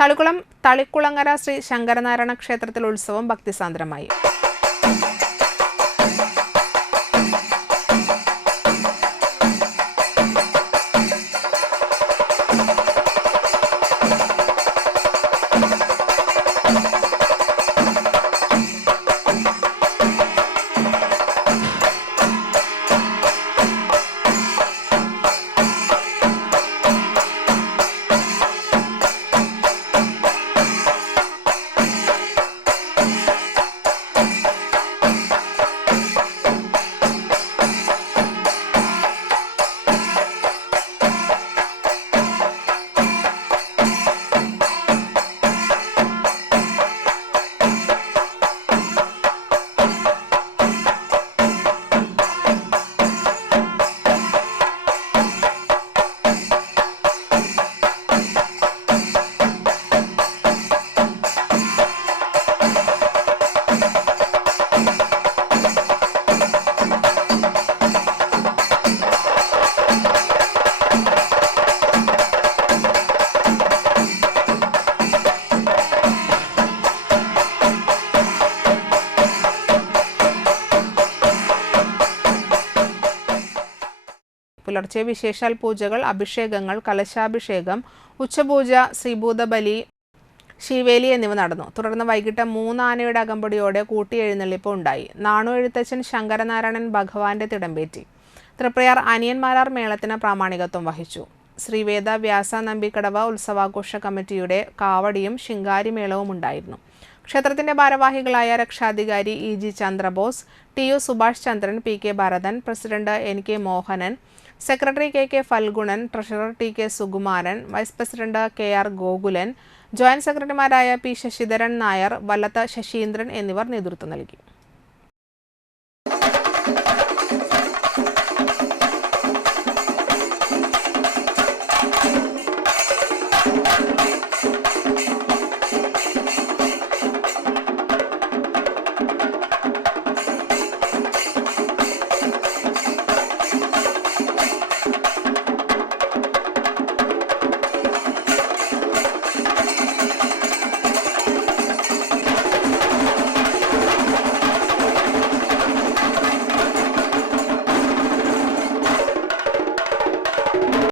തളിക്കുളങ്ങര ശ്രീ ശങ്കരനാരായണ ക്ഷേത്രത്തിൽ ഉത്സവം ഭക്തിസാന്ദ്രമായി. പുലർച്ചെ വിശേഷാൽ പൂജകൾ, അഭിഷേകങ്ങൾ, കലശാഭിഷേകം, ഉച്ചപൂജ, ശ്രീഭൂതബലി, ശിവേലി എന്നിവ നടന്നു. തുടർന്ന് വൈകിട്ട് 3 ആനയുടെ അകമ്പടിയോടെ കൂട്ടിയെഴുന്നള്ളിപ്പ് ഉണ്ടായി. നാണു എഴുത്തച്ഛൻ ശങ്കരനാരായണൻ ഭഗവാന്റെ തിടമ്പേറ്റി. തൃപ്രയാർ അനിയന്മാരാർ മേളത്തിന് പ്രാമാണികത്വം വഹിച്ചു. ശ്രീവേദ വ്യാസ നമ്പിക്കടവ് ഉത്സവാഘോഷ കമ്മിറ്റിയുടെ കാവടിയും ശിങ്കാരിമേളവും ഉണ്ടായിരുന്നു. ക്ഷേത്രത്തിന്റെ ഭാരവാഹികളായ രക്ഷാധികാരി EG Chandrabose, TU Subhash Chandran, PK Bharathan, president NK Mohanan, secretary KK Phalgunan, treasurer TK Sukumaran, vice president KR Gokulan, joint സെക്രട്ടറിമാരായ P ശശിധരൻ നായർ, വല്ലത്ത് ശശീന്ദ്രൻ എന്നിവർ നേതൃത്വം നൽകി.